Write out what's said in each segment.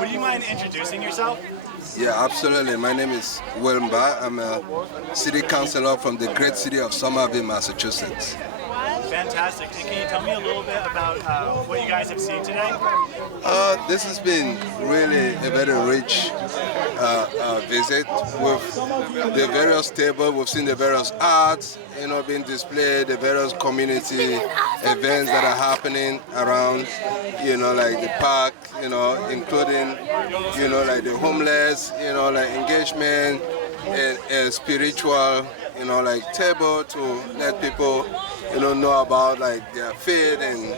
Would you mind introducing yourself? Yeah, absolutely. My name is Wilmba. I'm a city councilor from the great city of Somerville, Massachusetts. Fantastic. And can you tell me a little bit about what you guys have seen today? This has been really a very rich visit with the various tables. We've seen the various arts, being displayed, the various community events that are happening around, like the park, including, like the homeless, like engagement and spiritual, like table to let people, know about like their faith and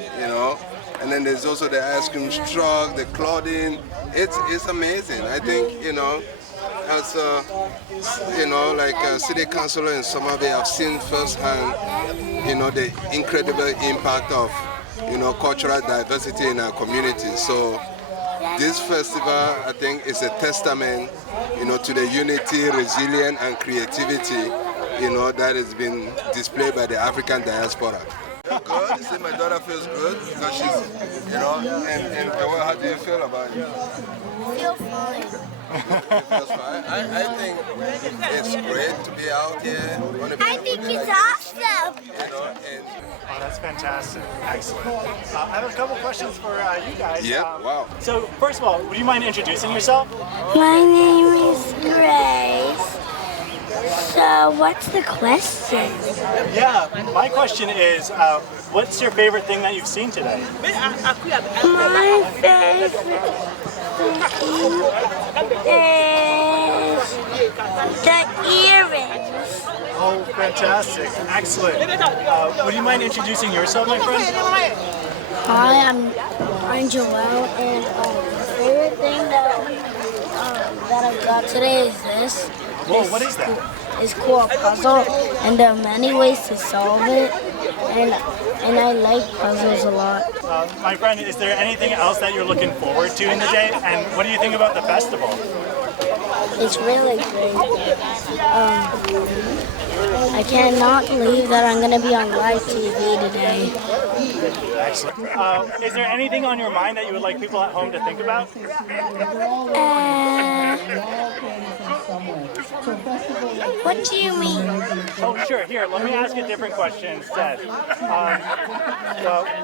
then there's also the ice cream truck, the clothing. It's amazing. I think, as like a city councilor in Somerville, I've seen firsthand, the incredible impact of, cultural diversity in our community. So this festival, I think, is a testament, to the unity, resilience, and creativity, that has been displayed by the African diaspora. Good. See, my daughter feels good because she's, and how do you feel about it? Feel fine. It feels fine. I think it's great to be out here. I think it's awesome. Oh, that's fantastic. Excellent. I have a couple questions for you guys. Yeah, wow. So, first of all, would you mind introducing yourself? My name is Grace. So, what's the question? Yeah, my question is, what's your favorite thing that you've seen today? My favorite thing is the earrings. Oh, fantastic. Excellent. Would you mind introducing yourself, my friend? Hi, I'm Joelle, and the favorite thing that I got today is this. Whoa, what is that? It's called a puzzle, and there are many ways to solve it, and I like puzzles a lot. My friend, is there anything else that you're looking forward to in the day? And what do you think about the festival? It's really great. I cannot believe that I'm going to be on live TV today. Excellent. Is there anything on your mind that you would like people at home to think about? What do you mean? Oh, sure. Here, let me ask a different question instead.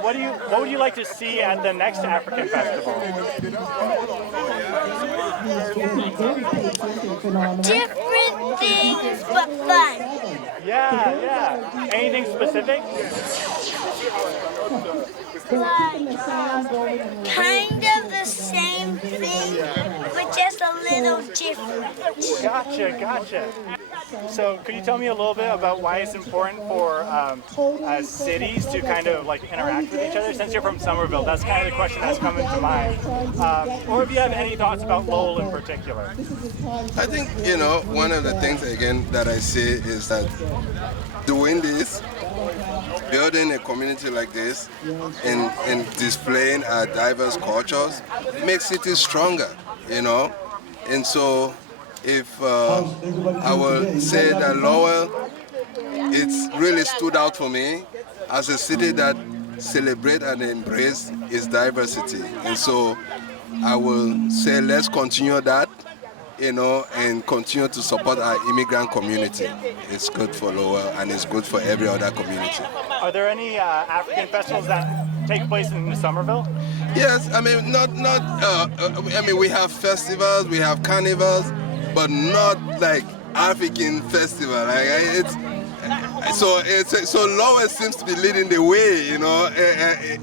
What would you like to see at the next African festival? Different things, but fun. Yeah. Anything specific? Like, kind of the same thing, but just a little different. Gotcha. So could you tell me a little bit about why it's important for cities to kind of like interact with each other? Since you're from Somerville, that's kind of the question that's coming to mind. Or if you have any thoughts about Lowell in particular. I think, one of the things, again, that I see is that doing this, building a community like this and displaying our diverse cultures makes cities stronger, And so if I will say that Lowell, it's really stood out for me as a city that celebrates and embraces its diversity. And so I will say let's continue that, and continue to support our immigrant community. It's good for Lowell and it's good for every other community. Are there any African festivals that take place in Somerville? Yes, I mean, we have festivals, we have carnivals, but not like African festival. So Lowell seems to be leading the way,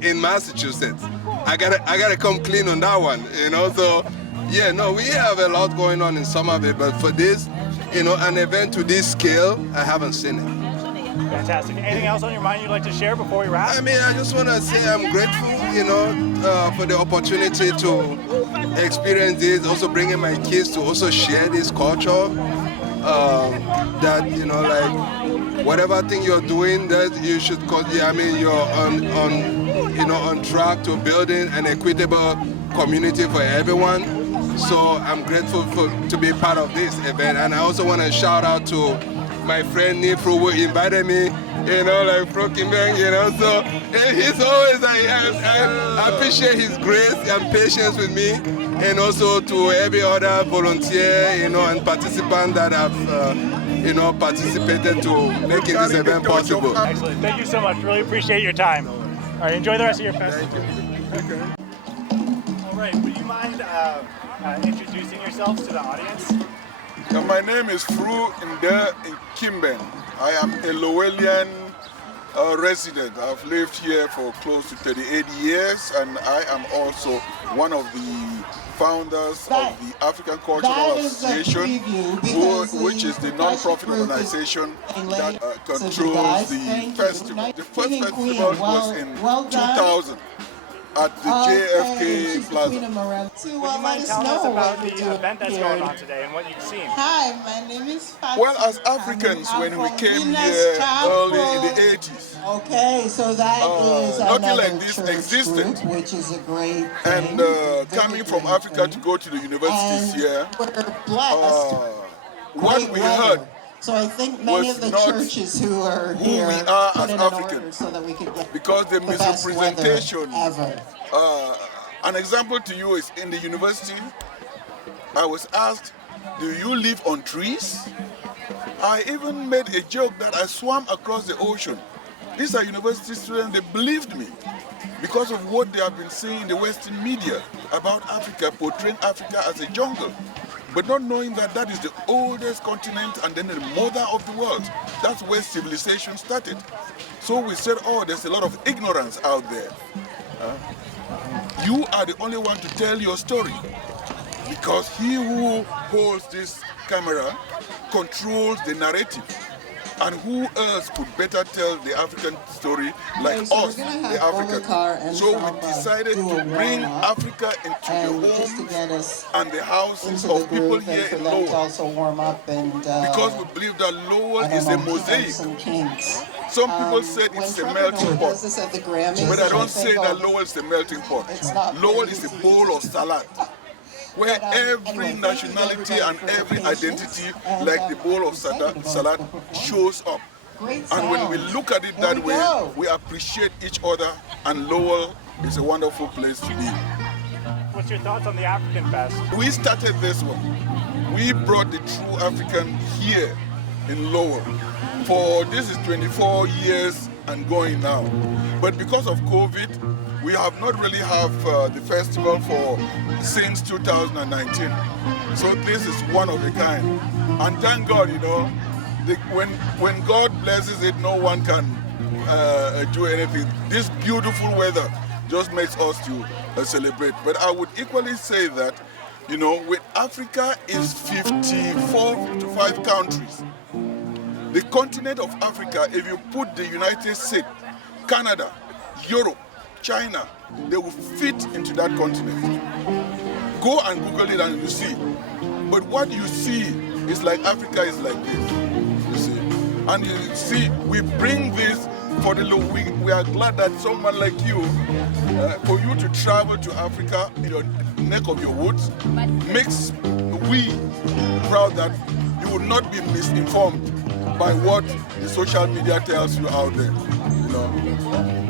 in Massachusetts. I gotta come clean on that one, So yeah, no, we have a lot going on in Somerville, but for this, an event to this scale, I haven't seen it. Fantastic. Anything else on your mind you'd like to share before we wrap? I mean, I just want to say I'm grateful, for the opportunity to experience this, also bringing my kids to also share this culture. That, like, whatever thing you're doing, that you should, you're on track to building an equitable community for everyone. So I'm grateful to be part of this event. And I also want to shout out to my friend Nifru who invited me, like Frokimeng, so he's always, I appreciate his grace and patience with me. and also to every other volunteer, and participant that have, participated to making this event possible. Excellent. Thank you so much. Really appreciate your time. All right, enjoy the rest of your festival. Thank you. Okay. All right, would you mind introducing yourselves to the audience? My name is Fru Nde Kimben. I am a Lowellian resident. I've lived here for close to 38 years, and I am also one of the founders of the African Cultural Association, which is the non-profit organization that controls the festival. The first festival was in 2000 at the JFK Plaza. Would you mind telling us about the event that's going on today and what you've seen? Hi, my name is Fatima. Well, as Africans, when we came here early in the 80s, okay, so that is nothing like this existed. Group, which is a great thing. And coming from Africa to go to the universities here, what we heard. So I think many of the churches who are here we are as put Africans, so that we could get because the misrepresentation. Ever. An example to you is in the university, I was asked, do you live on trees? I even made a joke that I swam across the ocean. These are university students, they believed me because of what they have been saying in the Western media about Africa, portraying Africa as a jungle. But not knowing that that is the oldest continent and then the mother of the world. That's where civilization started. So we said, oh, there's a lot of ignorance out there. You are the only one to tell your story. Because he who holds this camera controls the narrative. And who else could better tell the African story like us, the Africans? So we decided to bring Africa into the homes and the houses of people here in Lowell. Because we believe that Lowell is a mosaic. Some people said it's a melting pot. But I don't say that Lowell is a melting pot. Lowell is a bowl of salad, where every nationality and every identity, like the bowl of salad, shows up. And when we look at it that way, we appreciate each other, and Lowell is a wonderful place to be. What's your thoughts on the African Fest? We started this one. We brought the true African here in Lowell. This is 24 years and going now. But because of COVID, we have not really have the festival since 2019. So this is one of a kind. And thank God, when God blesses it, no one can do anything. This beautiful weather just makes us to celebrate. But I would equally say that, with Africa is 55 countries. The continent of Africa, if you put the United States, Canada, Europe, China, they will fit into that continent. Go and Google it and you see. But what you see is like Africa is like this, you see. And you see, we bring this for the low. We are glad that someone like you, for you to travel to Africa in your neck of your woods, makes we proud that you will not be misinformed by what the social media tells you out there.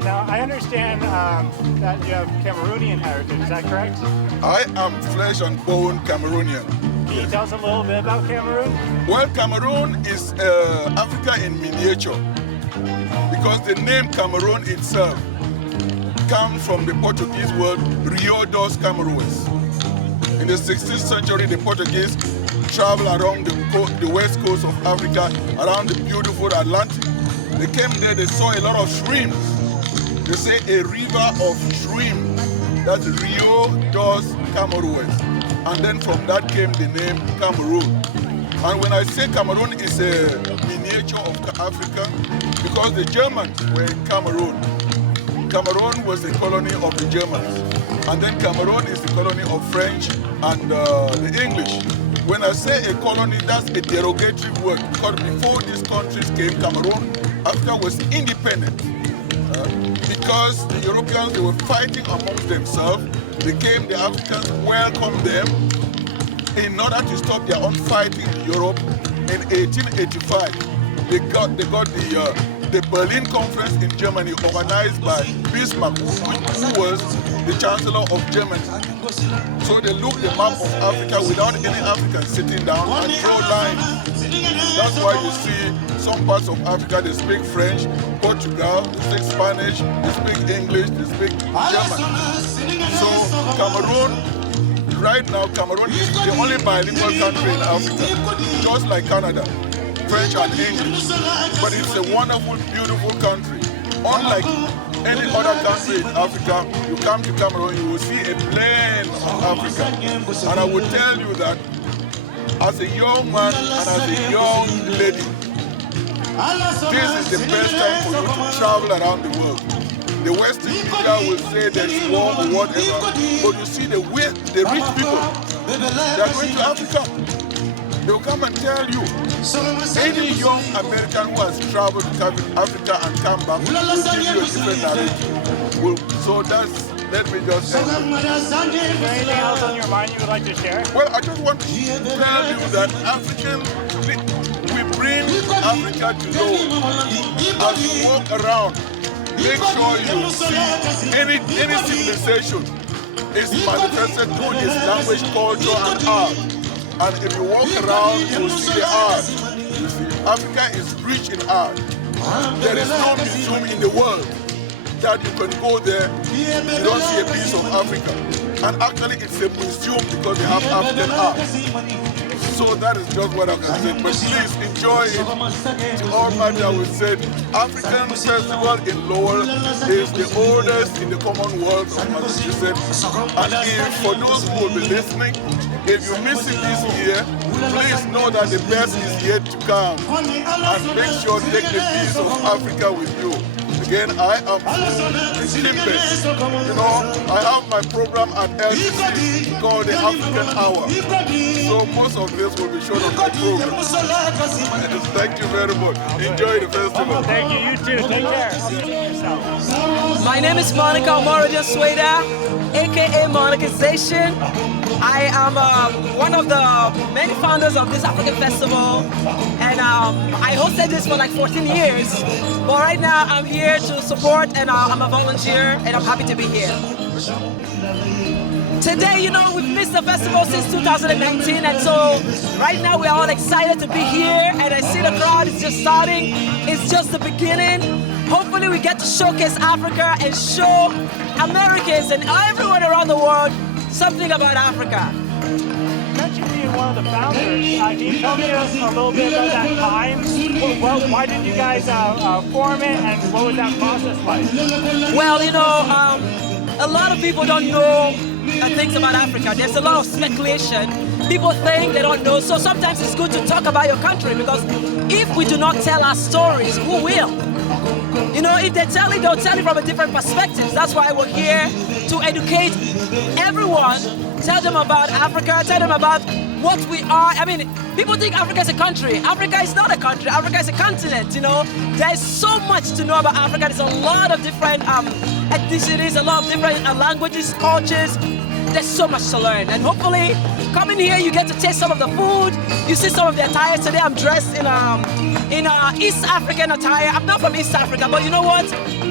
Now, I understand that you have Cameroonian heritage, is that correct? I am flesh and bone Cameroonian. Can you tell us a little bit about Cameroon? Well, Cameroon is Africa in miniature, because the name Cameroon itself comes from the Portuguese word Rio dos Camarões. In the 16th century, the Portuguese traveled around the west coast of Africa, around the beautiful Atlantic. They came there, they saw a lot of shrimps. They say a river of shrimp. That's Rio dos Camarões. And then from that came the name Cameroon. And when I say Cameroon is a miniature of Africa, because the Germans were in Cameroon. Cameroon was a colony of the Germans. And then Cameroon is the colony of French and the English. When I say a colony, that's a derogatory word, because before these countries came, Cameroon, Africa was independent. Because the Europeans, they were fighting amongst themselves, the Africans welcomed them in order to stop their own fighting in Europe. In 1885, they got the Berlin Conference in Germany, organized by Bismarck, who was the Chancellor of Germany. So they look the map of Africa without any African sitting down and draw lines. That's why you see some parts of Africa, they speak French, Portugal, they speak Spanish, they speak English, they speak German. So Cameroon, right now, Cameroon is the only bilingual country in Africa, just like Canada, French and English. But it's a wonderful, beautiful country. Unlike any other country in Africa, you come to Cameroon, you will see a plain of Africa. And I will tell you that as a young man and as a young lady, this is the best time for you to travel around the world. The Western media will say there's war or whatever, but you see the rich people, they are going to Africa. They'll come and tell you. Any young American who has traveled to Africa and come back will give you a different narrative. So that's, let me just say. Is there anything else on your mind you would like to share? Well, I just want to tell you that we bring Africa to know. As you walk around, make sure you see any civilization is manifested through its language, culture, and art. And if you walk around, you will see the art. You see, Africa is rich in art. There is no museum in the world that you can go there, you don't see a piece of Africa. And actually it's a museum because they have African art. So that is just what I can say. But please enjoy it. To all matter, I would say African Festival in Lowell is the oldest in the Commonwealth of Massachusetts. And if, for those who will be listening, if you miss it this year, please know that the best is yet to come. And make sure to take the piece of Africa with you. Again, I am Limbes. You know, I have my program at LTC called the African Hour. So most of this will be shown on my program. Thank you very much. Enjoy the festival. Thank you. You too. Take care. My name is Monica Omoroja Sweda, aka Monicization. I am one of the many founders of this African festival, and I hosted this for like 14 years. But right now I'm here to support, and I'm a volunteer, and I'm happy to be here. Today, you know, we've missed the festival since 2019, and so right now we're all excited to be here, and I see the crowd is just starting. It's just the beginning. Hopefully we get to showcase Africa and show Americans and everyone around the world something about Africa. You mentioned being one of the founders. Can you tell me a little bit about that time? Why did you guys form it, and what was that process like? Well, you know, a lot of people don't know things about Africa. There's a lot of speculation. People think they don't know, so sometimes it's good to talk about your country, because if we do not tell our stories, who will? You know, if they tell it, they'll tell it from a different perspective. That's why we're here to educate everyone, tell them about Africa, tell them about what we are. I mean, people think Africa is a country. Africa is not a country. Africa is a continent, you know. There's so much to know about Africa. There's a lot of different ethnicities, a lot of different languages, cultures. There's so much to learn, and hopefully coming here you get to taste some of the food. You see some of the attire. Today I'm dressed in East African attire. I'm not from East Africa, but you know what?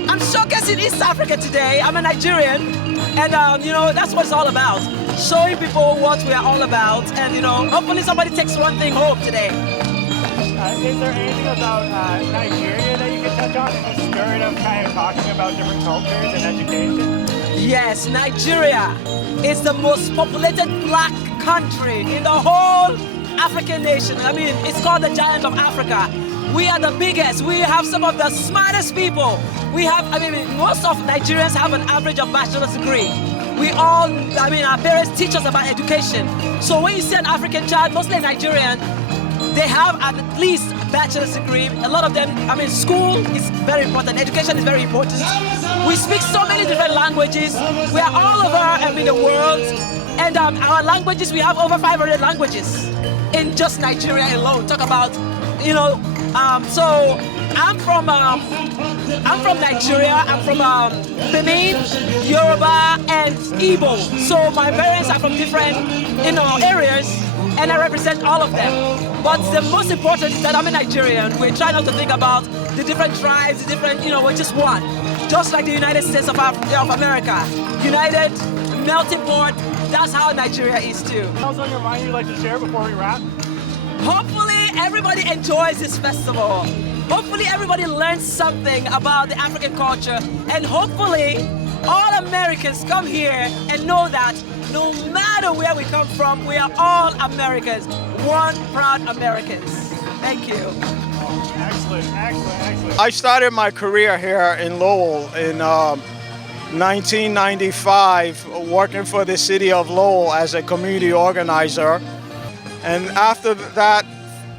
I'm showcasing East Africa today. I'm a Nigerian, and you know, that's what it's all about. Showing people what we are all about, and you know, hopefully somebody takes one thing home today. Is there anything about Nigeria that you can touch on in the spirit of kind of talking about different cultures and education? Yes, Nigeria is the most populated black country in the whole African nation. I mean, it's called the Giant of Africa. We are the biggest. We have some of the smartest people. We have, I mean, most of Nigerians have an average of bachelor's degree. We all, I mean, our parents teach us about education. So when you see an African child, mostly Nigerian, they have at least a bachelor's degree. A lot of them, I mean, school is very important. Education is very important. We speak so many different languages. We are all over, I mean, the world. And our languages, we have over 500 languages in just Nigeria alone. Talk about, you know, so I'm from Nigeria. I'm from Benin, Yoruba, and Igbo. So my parents are from different, you know, areas, and I represent all of them. But the most important is that I'm a Nigerian. We try not to think about the different tribes, the different, you know, we're just one. Just like the United States of America. United, melting pot, that's how Nigeria is too. What's on your mind you'd like to share before we wrap? Hopefully everybody enjoys this festival. Hopefully everybody learns something about the African culture, and hopefully all Americans come here and know that no matter where we come from, we are all Americans, one proud Americans. Thank you. Excellent, excellent, excellent. I started my career here in Lowell in 1995, working for the city of Lowell as a community organizer. And after that,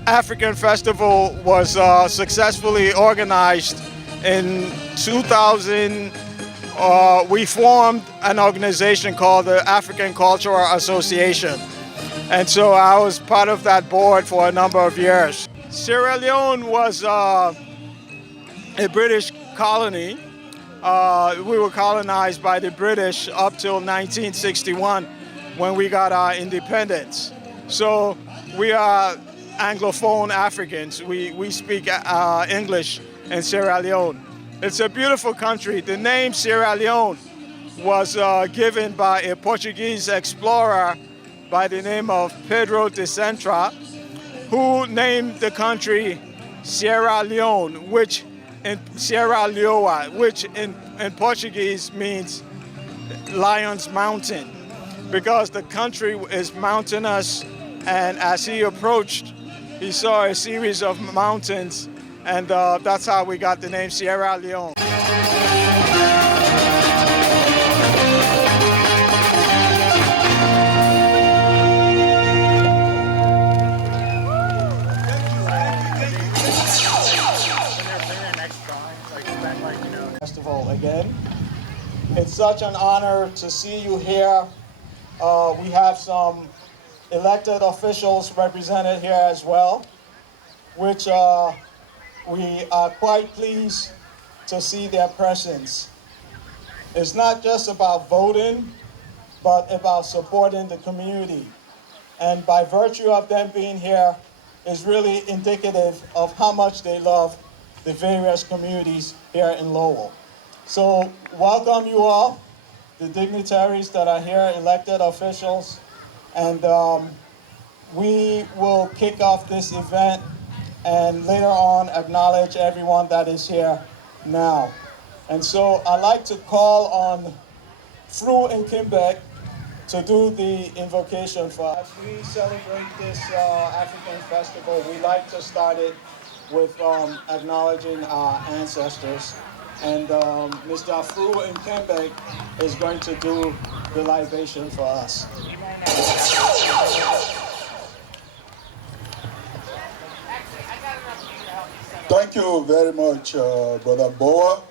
African Festival was successfully organized. In 2000, we formed an organization called the African Cultural Association. And so I was part of that board for a number of years. Sierra Leone was a British colony. We were colonized by the British up till 1961 when we got our independence. So we are Anglophone Africans. We speak English in Sierra Leone. It's a beautiful country. The name Sierra Leone was given by a Portuguese explorer by the name of Pedro de Centra, who named the country Sierra Leone, which in Sierra Leoa, which in Portuguese means Lion's Mountain, because the country is mountainous, and as he approached, he saw a series of mountains, and that's how we got the name Sierra Leone. Festival again. It's such an honor to see you here. We have some elected officials represented here as well, which we are quite pleased to see their presence. It's not just about voting, but about supporting the community. And by virtue of them being here, is really indicative of how much they love the various communities here in Lowell. So welcome you all, the dignitaries that are here, elected officials, and we will kick off this event and later on acknowledge everyone that is here now. And so I'd like to call on Fru and Kimbeck to do the invocation for us. As we celebrate this African festival, we like to start it with acknowledging our ancestors. And Mr. Fru and Kimbeck is going to do the libation for us. Thank you very much, Brother Boa.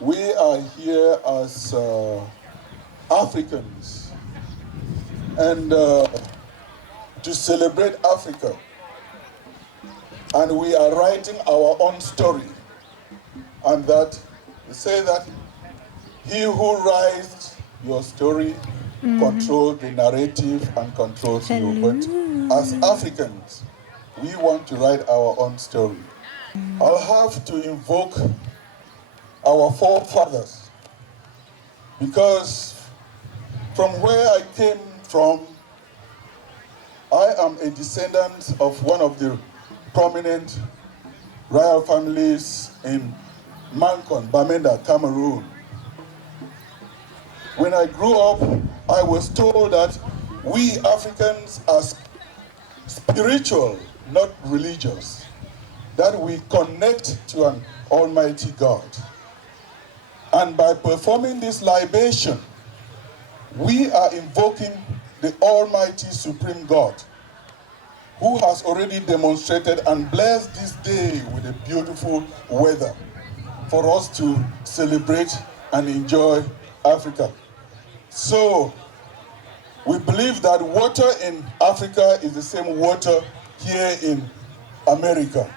We are here as Africans and to celebrate Africa. And we are writing our own story. And that, we say that he who writes your story controls the narrative and controls you. But as Africans, we want to write our own story. I'll have to invoke our forefathers, because from where I came from, I am a descendant of one of the prominent royal families in Mankon, Bamenda, Cameroon. When I grew up, I was told that we Africans are spiritual, not religious, that we connect to an almighty God. And by performing this libation, we are invoking the almighty supreme God, who has already demonstrated and blessed this day with a beautiful weather for us to celebrate and enjoy Africa. So we believe that water in Africa is the same water here in America.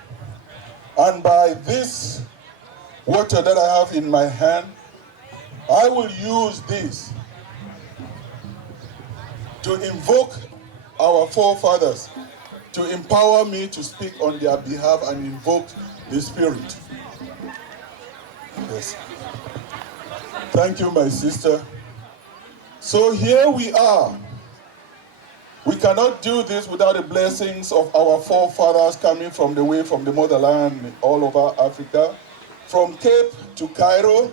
And by this water that I have in my hand, I will use this to invoke our forefathers, to empower me to speak on their behalf and invoke the Spirit. Yes. Thank you, my sister. So here we are. We cannot do this without the blessings of our forefathers coming from the way from the motherland all over Africa, from Cape to Cairo,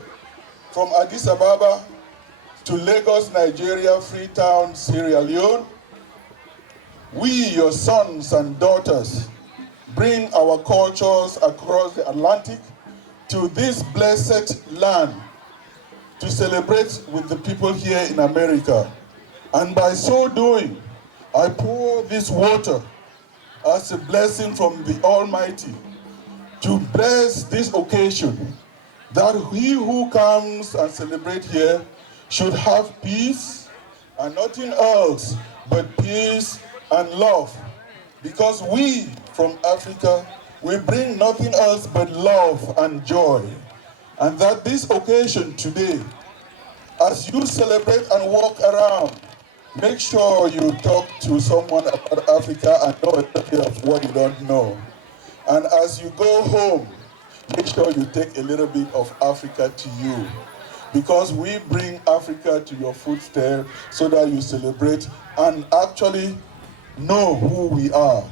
from Addis Ababa to Lagos, Nigeria, Freetown, Sierra Leone. We, your sons and daughters, bring our cultures across the Atlantic to this blessed land to celebrate with the people here in America. And by so doing, I pour this water as a blessing from the Almighty to bless this occasion, that he who comes and celebrate here should have peace and nothing else but peace and love. Because we from Africa, we bring nothing else but love and joy. And that this occasion today, as you celebrate and walk around, make sure you talk to someone about Africa and know a little bit of what you don't know. And as you go home, make sure you take a little bit of Africa to you. Because we bring Africa to your footstep so that you celebrate and actually know who we are.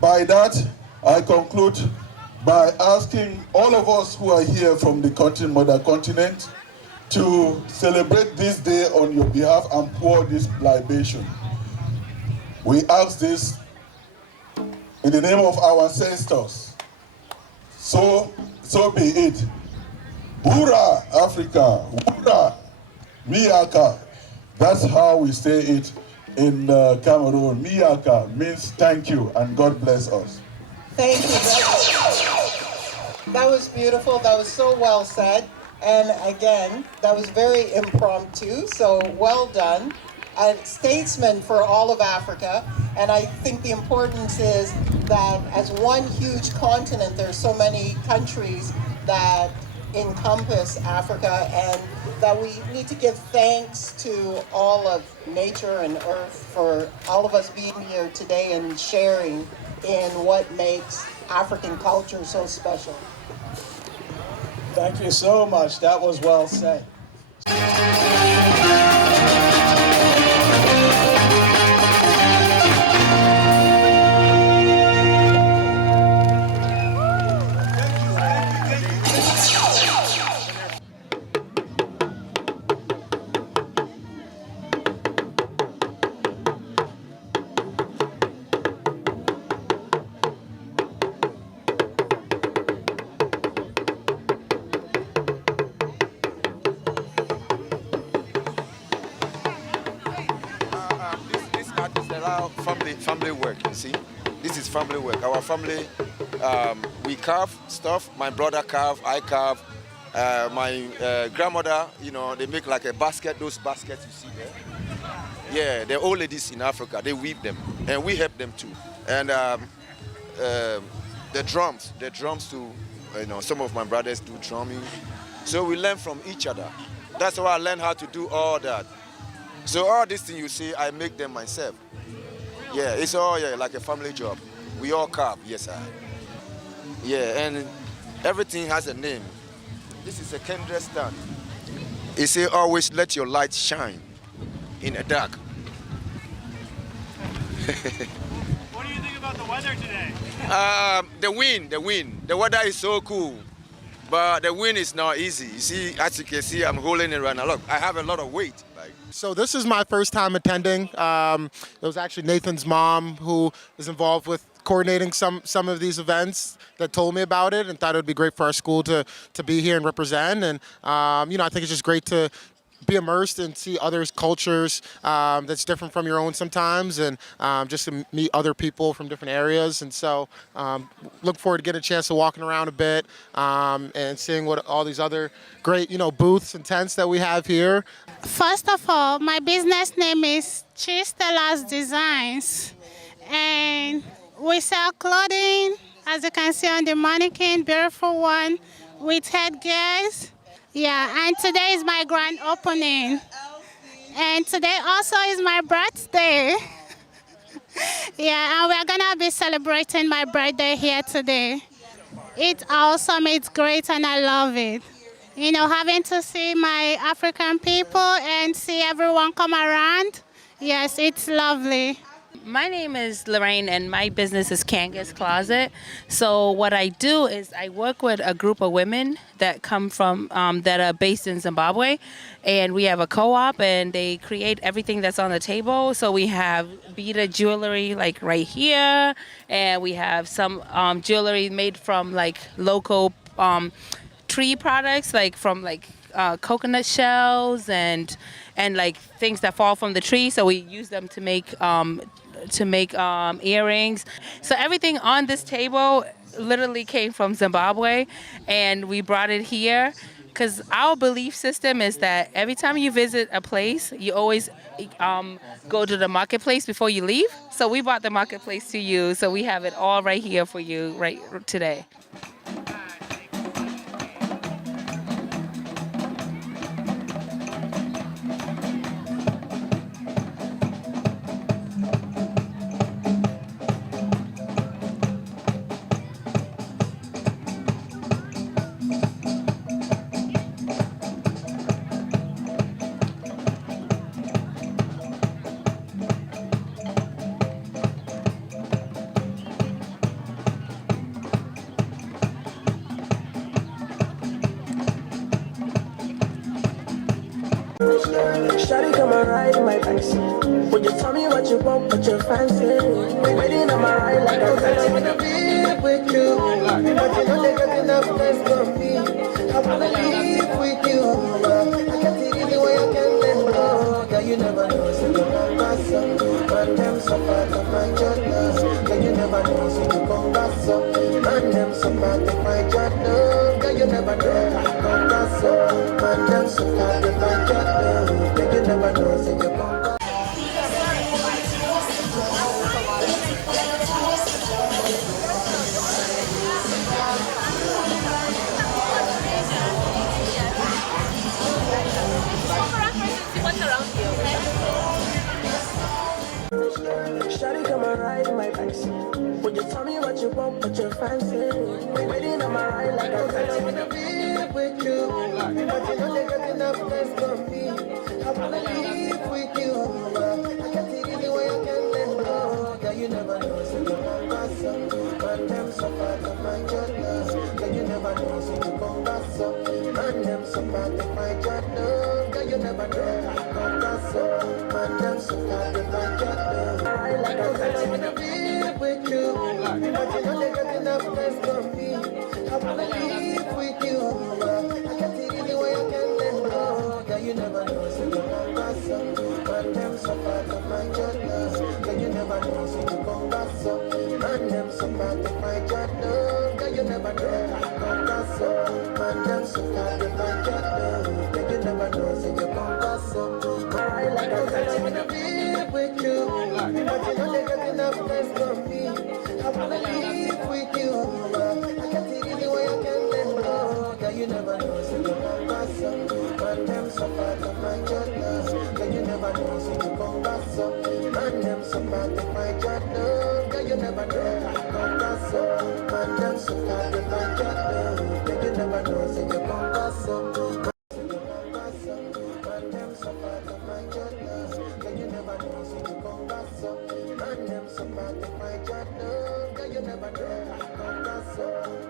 By that, I conclude by asking all of us who are here from the mother continent to celebrate this day on your behalf and pour this libation. We ask this in the name of our ancestors. So be it. Hurrah, Africa! Hurrah, Miyaka! That's how we say it in Cameroon. Miyaka means thank you and God bless us. Thank you. That was beautiful. That was so well said. And again, that was very impromptu, so well done. A statesman for all of Africa. And I think the importance is that as one huge continent, there's so many countries that encompass Africa, and that we need to give thanks to all of nature and earth for all of us being here today and sharing in what makes African culture so special. Thank you so much. That was well said. Family work, you see. This is family work. Our family, we carve stuff. My brother carve, I carve. My grandmother, they make like a basket. Those baskets you see there. Yeah, they're old ladies in Africa. They weave them, and we help them too. And the drums too. Some of my brothers do drumming. So we learn from each other. That's how I learned how to do all that. So all these things you see, I make them myself. Yeah, it's all like a family job. We all carve, yes sir. Yeah, and everything has a name. This is a candle stand. It say always let your light shine in the dark. What do you think about the weather today? The wind. The weather is so cool, but the wind is not easy. You see, as you can see, I'm holding it right now. Look, I have a lot of weight. So this is my first time attending. It was actually Nathan's mom who is involved with coordinating some of these events that told me about it and thought it would be great for our school to be here and represent. And I think it's just great to be immersed and see others' cultures that's different from your own sometimes, and just to meet other people from different areas. And so look forward to getting a chance to walking around a bit and seeing what all these other great booths and tents that we have here. First of all, my business name is Chistella's Designs, and we sell clothing, as you can see on the mannequin, beautiful one with headgears. Yeah, and today is my grand opening. And today also is my birthday. Yeah, and we're gonna be celebrating my birthday here today. It's awesome, it's great, and I love it. having to see my African people and see everyone come around. Yes, it's lovely. My name is Lorraine and my business is Kanga's Closet. So what I do is I work with a group of women that come from, that are based in Zimbabwe. And we have a co-op and they create everything that's on the table. So we have beaded jewelry like right here. And we have some jewelry made from like local tree products, like from like coconut shells and like things that fall from the tree. So we use them to make earrings. So everything on this table literally came from Zimbabwe, and we brought it here because our belief system is that every time you visit a place, you always go to the marketplace before you leave. So we brought the marketplace to you, so we have it all right here for you right today. Shawty come and ride my bike. Would you tell me what you want, what you fancy? Waiting on my ride like a taxi. I wanna be with you, but you know they got enough time for me. I wanna live with you. I can't see the way I can let go. Girl, you never know, so you come back up. Man, them so far to find your love. Girl, you never know, so you come back up. Man, them so far to find your love. Girl, you never know, so you come back up. Man, them so far to find your love. Girl, you never know, so you come back. Shawty come and ride my bike. Would you tell me what you want, what you fancy? Waiting on my ride like a taxi. I wanna be with you, but you know they got enough time for me. I wanna live with you. I can't see the way I can let go. Girl, you never know, so you come back up. Man, them so far to find your love. Girl, you never know, so you come back up. Man, them so far to find your love. Girl, you never know, so you come back up. Man, them so far to find your love. I like a taxi. I wanna be with you, but you know they got enough time for me. I wanna live with you. I can't see the way I can let go. Girl, you never know, so you come back up. Man, them so far to find your love. Girl, you never know, so you come back up. Man, them so far to find your love. Girl, you never know, so you come back up. Man, them so far to find your love. Girl, you never know, so you come back up. I like a taxi. I wanna be with you, but you know they got enough time for me. I wanna live with you. I can't see the way I can let go. Girl, you never know, so you come back up. Man, them so far to find your love. Girl, you never know, so you come back up. Man, them so far to find your love. Girl, you never know, so you come back up. Man, them so far to find your love. Girl, you never know, so you come back up. Man, them so far to find your love. Girl, you never know, so you come back up. Man, them so far to find your love. Girl, you never know, so you come back up.